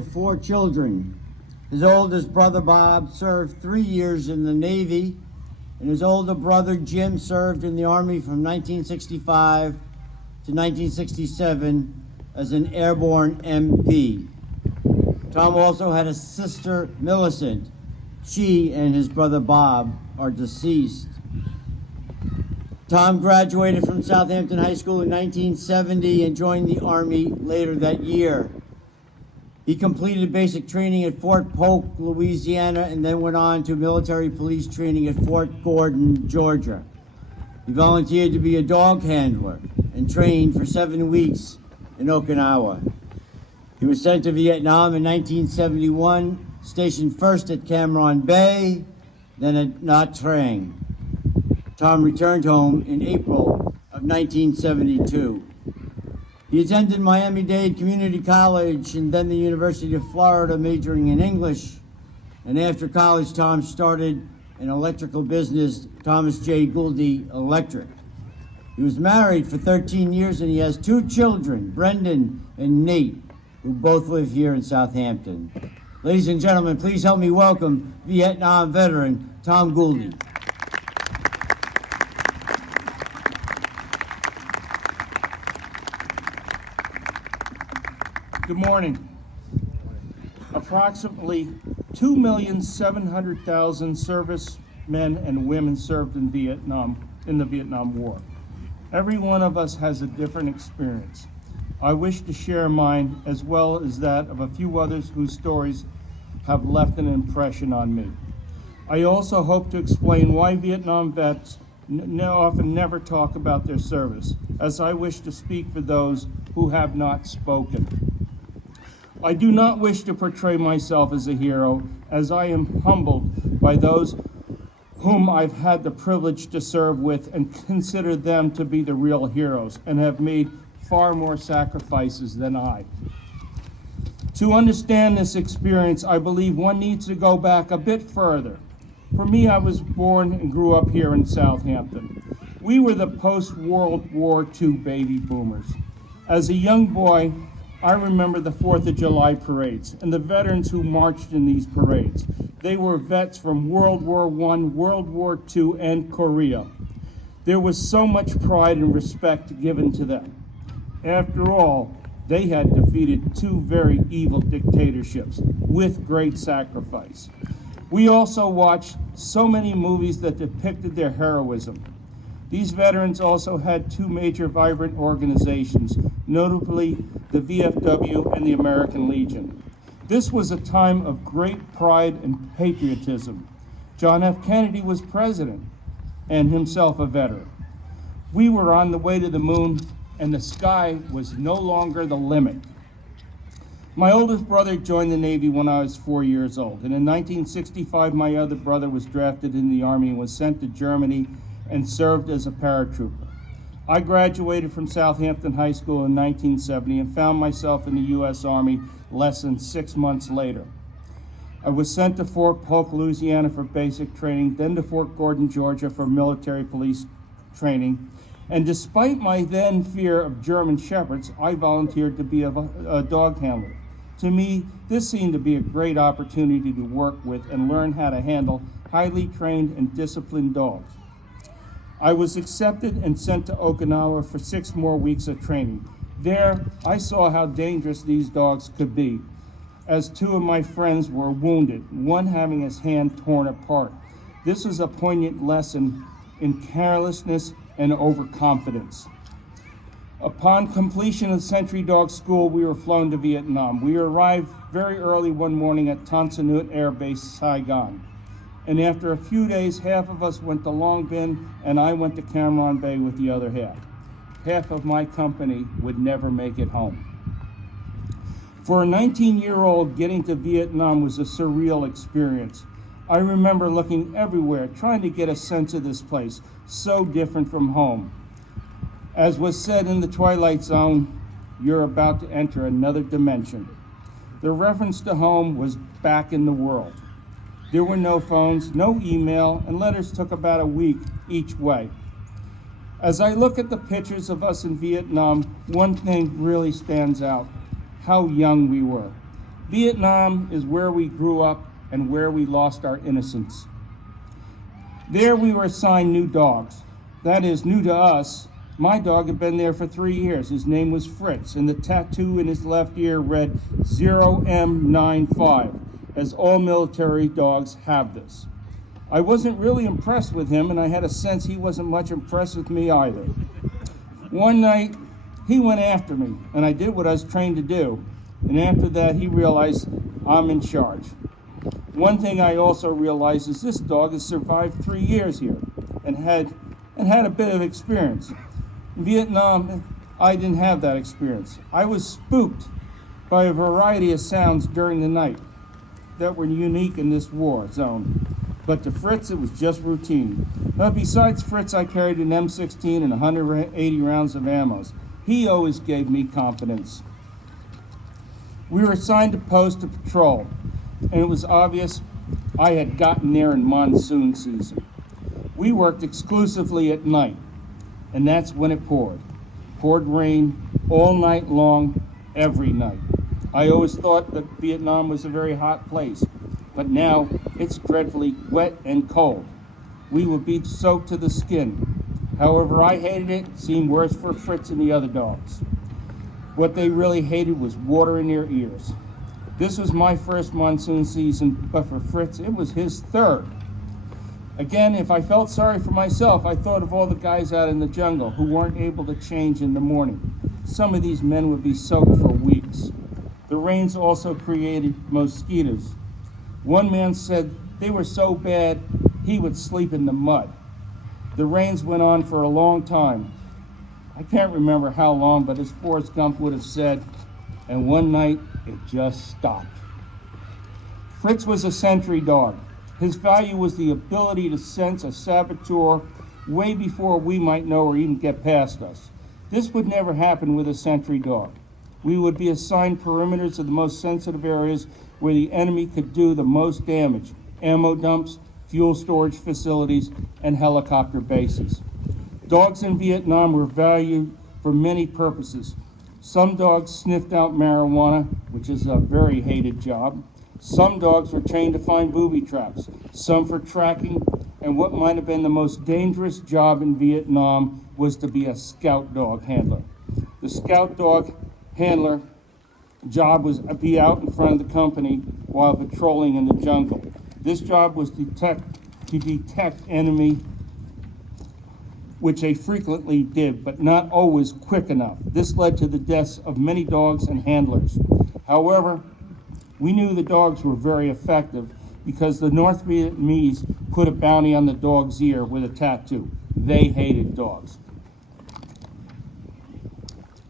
4 children. His oldest brother, Bob, served 3 years in the Navy, and his older brother, Jim, served in the Army from 1965 to 1967 as an airborne MP. Tom also had a sister, Millicent. She and his brother, Bob, are deceased. Tom graduated from Southampton High School in 1970 and joined the Army later that year. He completed basic training at Fort Polk, Louisiana, and then went on to military police training at Fort Gordon, Georgia. He volunteered to be a dog handler and trained for 7 weeks in Okinawa. He was sent to Vietnam in 1971, stationed first at Cam Bay, then at Nha Trang. Tom returned home in April of 1972. He attended Miami-Dade Community College and then the University of Florida, majoring in English. And after college, Tom started an electrical business, Thomas J. Guldi Electric. He was married for 13 years and he has 2 children, Brendan and Nate, who both live here in Southampton. Ladies and gentlemen, please help me welcome Vietnam veteran Tom Guldi. Good morning. Approximately 2,700,000 servicemen and women served in Vietnam, in the Vietnam War. Every one of us has a different experience. I wish to share mine as well as that of a few others whose stories have left an impression on me. I also hope to explain why Vietnam vets often never talk about their service, as I wish to speak for those who have not spoken. I do not wish to portray myself as a hero, as I am humbled by those whom I've had the privilege to serve with and consider them to be the real heroes and have made far more sacrifices than I. To understand this experience, I believe one needs to go back a bit further. For me, I was born and grew up here in Southampton. We were the post-World War II baby boomers. As a young boy, I remember the 4th of July parades and the veterans who marched in these parades. They were vets from World War I, World War II, and Korea. There was so much pride and respect given to them. After all, they had defeated 2 very evil dictatorships with great sacrifice. We also watched so many movies that depicted their heroism. These veterans also had 2 major vibrant organizations, notably the VFW and the American Legion. This was a time of great pride and patriotism. John F. Kennedy was president and himself a veteran. We were on the way to the moon and the sky was no longer the limit. My oldest brother joined the Navy when I was 4 years old, and in 1965 my other brother was drafted in the Army and was sent to Germany and served as a paratrooper. I graduated from Southampton High School in 1970 and found myself in the U.S. Army less than 6 months later. I was sent to Fort Polk, Louisiana for basic training, then to Fort Gordon, Georgia for military police training. And despite my then fear of German shepherds, I volunteered to be a dog handler. To me, this seemed to be a great opportunity to work with and learn how to handle highly trained and disciplined dogs. I was accepted and sent to Okinawa for 6 more weeks of training. There, I saw how dangerous these dogs could be, as 2 of my friends were wounded, one having his hand torn apart. This was a poignant lesson in carelessness and overconfidence. Upon completion of Sentry Dog School, we were flown to Vietnam. We arrived very early one morning at Tan Son Nhut Air Base, Saigon. And after a few days, half of us went to Long Binh and I went to Cam Bay with the other half. Half of my company would never make it home. For a 19-year-old, getting to Vietnam was a surreal experience. I remember looking everywhere, trying to get a sense of this place, so different from home. As was said in The Twilight Zone, you're about to enter another dimension. The reference to home was back in the world. There were no phones, no email, and letters took about a week each way. As I look at the pictures of us in Vietnam, one thing really stands out: how young we were. Vietnam is where we grew up and where we lost our innocence. There we were assigned new dogs. That is, new to us. My dog had been there for 3 years. His name was Fritz, and the tattoo in his left ear read 0M95, as all military dogs have this. I wasn't really impressed with him, and I had a sense he wasn't much impressed with me either. One night, he went after me, and I did what I was trained to do, and after that, he realized I'm in charge. One thing I also realized is this dog has survived 3 years here and had a bit of experience. In Vietnam, I didn't have that experience. I was spooked by a variety of sounds during the night that were unique in this war zone. But to Fritz, it was just routine. But besides Fritz, I carried an M16 and 180 rounds of ammo. He always gave me confidence. We were assigned to post to patrol, and it was obvious I had gotten there in monsoon season. We worked exclusively at night, and that's when it poured. Poured rain all night long, every night. I always thought that Vietnam was a very hot place, but now it's dreadfully wet and cold. We would be soaked to the skin. However, I hated it. It seemed worse for Fritz and the other dogs. What they really hated was water in their ears. This was my first monsoon season, but for Fritz, it was his third. Again, if I felt sorry for myself, I thought of all the guys out in the jungle who weren't able to change in the morning. Some of these men would be soaked for weeks. The rains also created mosquitoes. One man said they were so bad, he would sleep in the mud. The rains went on for a long time. I can't remember how long, but as Forrest Gump would have said, and one night it just stopped. Fritz was a sentry dog. His value was the ability to sense a saboteur way before we might know or even get past us. This would never happen with a sentry dog. We would be assigned perimeters of the most sensitive areas where the enemy could do the most damage: ammo dumps, fuel storage facilities, and helicopter bases. Dogs in Vietnam were valued for many purposes. Some dogs sniffed out marijuana, which is a very hated job. Some dogs were trained to find booby traps, some for tracking, and what might have been the most dangerous job in Vietnam was to be a scout dog handler. The scout dog handler job was to be out in front of the company while patrolling in the jungle. This job was to detect enemy, which they frequently did, but not always quick enough. This led to the deaths of many dogs and handlers. However, we knew the dogs were very effective because the North Vietnamese put a bounty on the dog's ear with a tattoo. They hated dogs.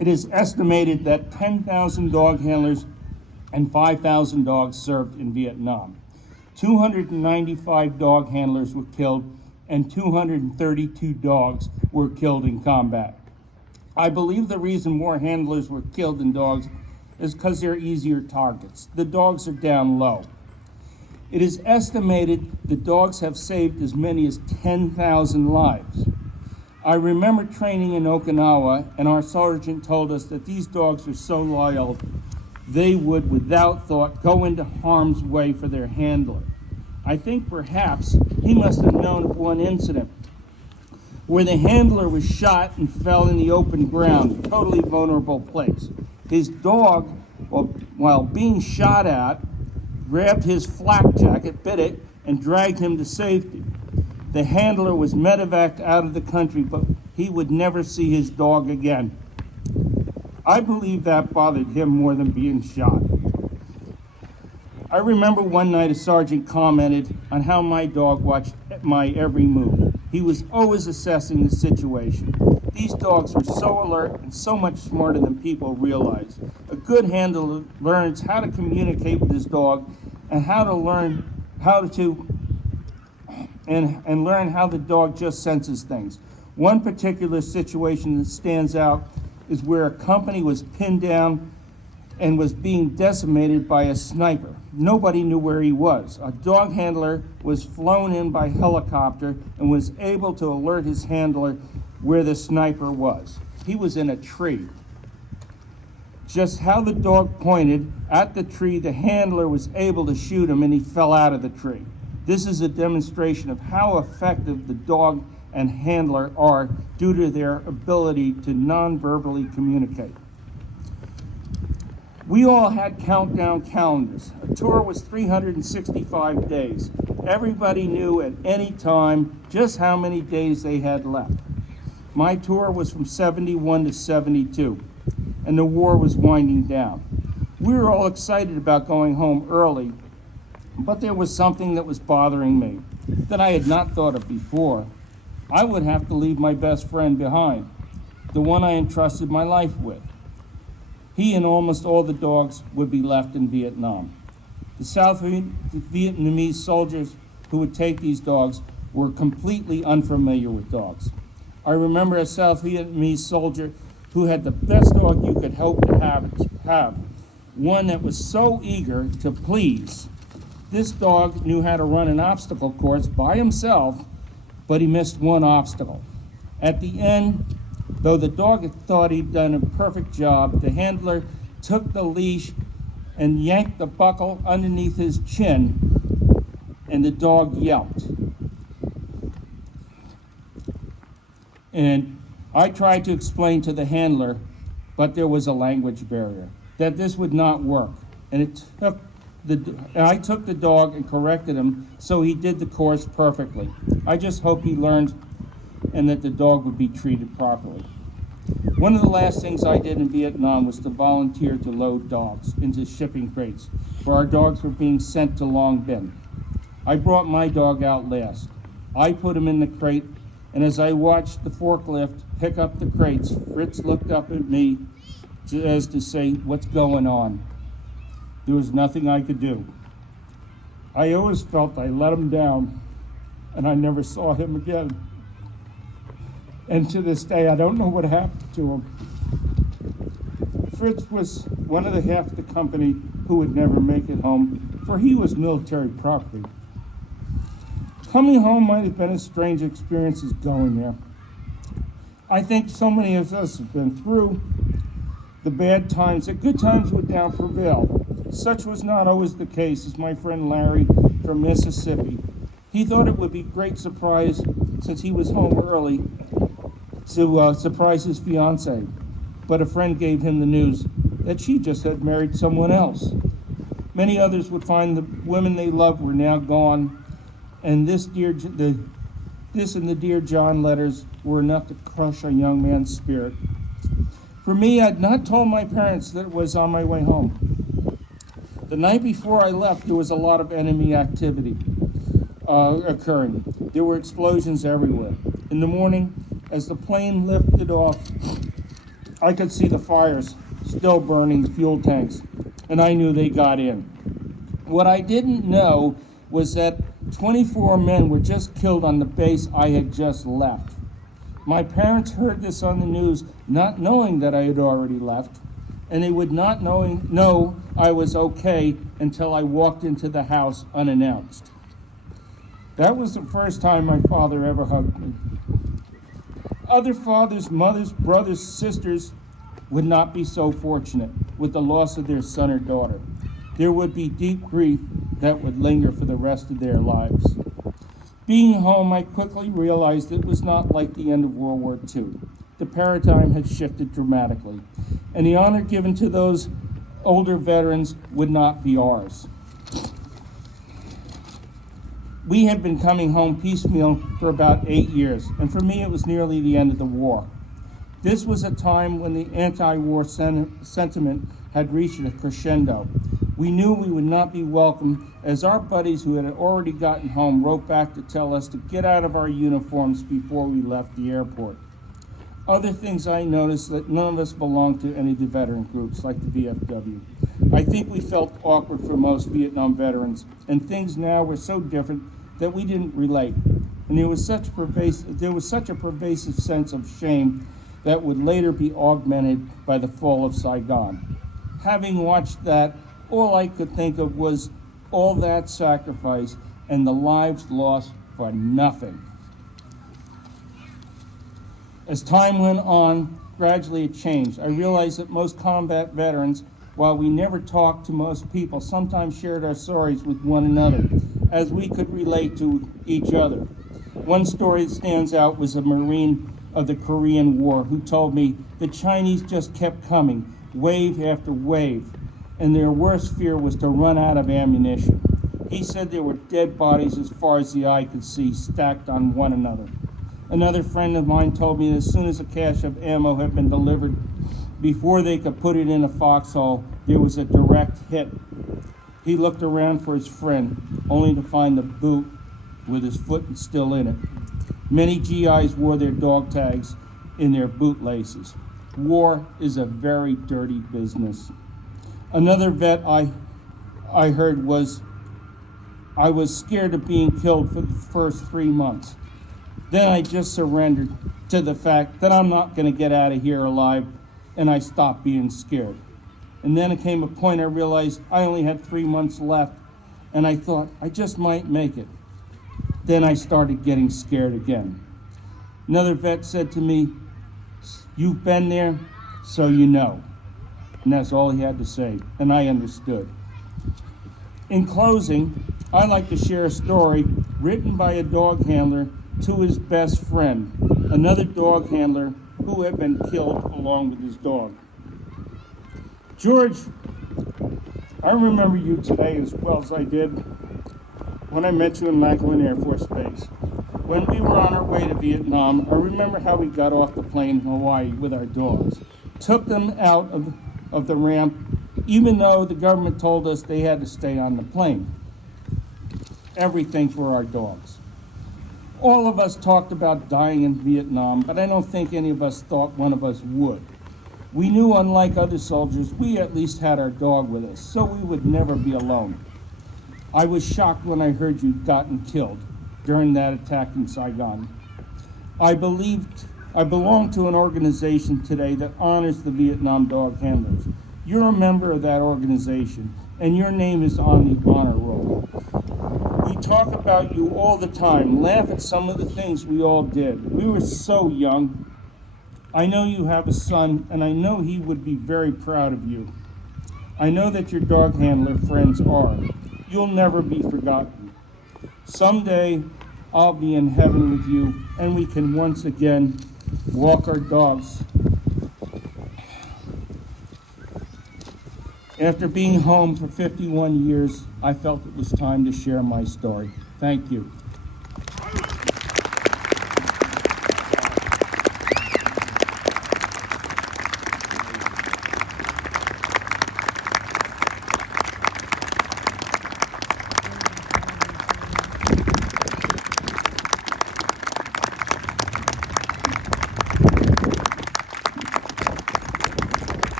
It is estimated that 10,000 dog handlers and 5,000 dogs served in Vietnam. 295 dog handlers were killed and 232 dogs were killed in combat. I believe the reason more handlers were killed than dogs is because they're easier targets. The dogs are down low. It is estimated the dogs have saved as many as 10,000 lives. I remember training in Okinawa, and our sergeant told us that these dogs are so loyal, they would, without thought, go into harm's way for their handler. I think perhaps he must have known of one incident where the handler was shot and fell in the open ground, a totally vulnerable place. His dog, while being shot at, grabbed his flak jacket, bit it, and dragged him to safety. The handler was medevaced out of the country, but he would never see his dog again. I believe that bothered him more than being shot. I remember one night a sergeant commented on how my dog watched my every move. He was always assessing the situation. These dogs are so alert and so much smarter than people realize. A good handler learns how to communicate with his dog and learn how the dog just senses things. One particular situation that stands out is where a company was pinned down and was being decimated by a sniper. Nobody knew where he was. A dog handler was flown in by helicopter and was able to alert his handler where the sniper was. He was in a tree. just how the dog pointed at the tree, the handler was able to shoot him and he fell out of the tree. This is a demonstration of how effective the dog and handler are due to their ability to non-verbally communicate. We all had countdown calendars. A tour was 365 days. Everybody knew at any time just how many days they had left. My tour was from 71 to 72, and the war was winding down. We were all excited about going home early, but there was something that was bothering me that I had not thought of before. I would have to leave my best friend behind, the one I entrusted my life with. He and almost all the dogs would be left in Vietnam. The South Vietnamese soldiers who would take these dogs were completely unfamiliar with dogs. I remember a South Vietnamese soldier who had the best dog you could hope to have, one that was so eager to please. This dog knew how to run an obstacle course by himself, but he missed one obstacle. At the end, though the dog had thought he'd done a perfect job, the handler took the leash and yanked the buckle underneath his chin, and the dog yelped. And I tried to explain to the handler, but there was a language barrier, that this would not work. And I took the dog and corrected him, so he did the course perfectly. I just hope he learned and that the dog would be treated properly. One of the last things I did in Vietnam was to volunteer to load dogs into shipping crates, for our dogs were being sent to Long Binh. I brought my dog out last. I put him in the crate, and as I watched the forklift pick up the crates, Fritz looked up at me as to say, "What's going on?" There was nothing I could do. I always felt I let him down, and I never saw him again. And to this day, I don't know what happened to him. Fritz was one of the half of the company who would never make it home, for he was military property. Coming home might have been a strange experience as going there. I think so many of us have been through the bad times that good times would now prevail. Such was not always the case, as my friend Larry from Mississippi. He thought it would be a great surprise, since he was home early, to surprise his fiancée. But a friend gave him the news that she just had married someone else. Many others would find the women they loved were now gone, and this and the Dear John letters were enough to crush a young man's spirit. For me, I'd not told my parents that it was on my way home. The night before I left, there was a lot of enemy activity occurring. There were explosions everywhere. In the morning, as the plane lifted off, I could see the fires still burning the fuel tanks, and I knew they got in. What I didn't know was that 24 men were just killed on the base I had just left. My parents heard this on the news, not knowing that I had already left, and they would not know I was okay until I walked into the house unannounced. That was the first time my father ever hugged me. Other fathers, mothers, brothers, sisters would not be so fortunate with the loss of their son or daughter. There would be deep grief that would linger for the rest of their lives. Being home, I quickly realized it was not like the end of World War II. The paradigm had shifted dramatically, and the honor given to those older veterans would not be ours. We had been coming home piecemeal for about 8 years, and for me it was nearly the end of the war. This was a time when the anti-war sentiment had reached a crescendo. We knew we would not be welcome, as our buddies who had already gotten home wrote back to tell us to get out of our uniforms before we left the airport. Other things I noticed that none of us belonged to any of the veteran groups, like the VFW. I think we felt awkward for most Vietnam veterans, and things now were so different that we didn't relate. And there was such a pervasive sense of shame that would later be augmented by the fall of Saigon. Having watched that, all I could think of was all that sacrifice and the lives lost for nothing. As time went on, gradually it changed. I realized that most combat veterans, while we never talked to most people, sometimes shared our stories with one another, as we could relate to each other. One story that stands out was a Marine of the Korean War who told me the Chinese just kept coming, wave after wave, and their worst fear was to run out of ammunition. He said there were dead bodies as far as the eye could see, stacked on one another. Another friend of mine told me that as soon as a cache of ammo had been delivered, before they could put it in a foxhole, there was a direct hit. He looked around for his friend, only to find the boot with his foot still in it. Many GIs wore their dog tags in their boot laces. War is a very dirty business. Another vet I heard was, I was scared of being killed for the first 3 months. Then I just surrendered to the fact that I'm not going to get out of here alive, and I stopped being scared. And then it came a point I realized I only had 3 months left, and I thought I just might make it. Then I started getting scared again. Another vet said to me, "You've been there, so you know." And that's all he had to say, and I understood. In closing, I'd like to share a story written by a dog handler to his best friend, another dog handler who had been killed along with his dog. George, I remember you today as well as I did when I met you in Lackland Air Force Base. When we were on our way to Vietnam, I remember how we got off the plane in Hawaii with our dogs, took them out of the ramp, even though the government told us they had to stay on the plane. Everything for our dogs. All of us talked about dying in Vietnam, but I don't think any of us thought one of us would. We knew, unlike other soldiers, we at least had our dog with us, so we would never be alone. I was shocked when I heard you'd gotten killed during that attack in Saigon. I belong to an organization today that honors the Vietnam dog handlers. You're a member of that organization, and your name is on the honor roll. We talk about you all the time, laugh at some of the things we all did. We were so young. I know you have a son, and I know he would be very proud of you. I know that your dog handler friends are. You'll never be forgotten. Someday, I'll be in heaven with you, and we can once again walk our dogs. After being home for 51 years, I felt it was time to share my story. Thank you.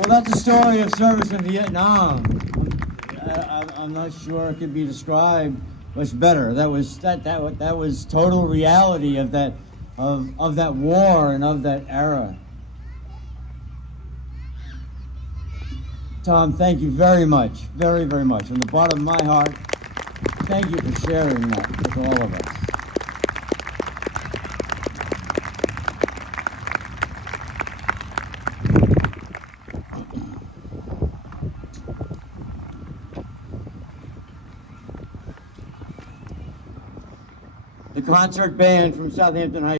Well, that's a story of service in Vietnam. I'm not sure it could be described much better. That was total reality of that war and of that era. Tom, thank you very much, very, very much. From the bottom of my heart, thank you for sharing that with all of us. The concert band from Southampton High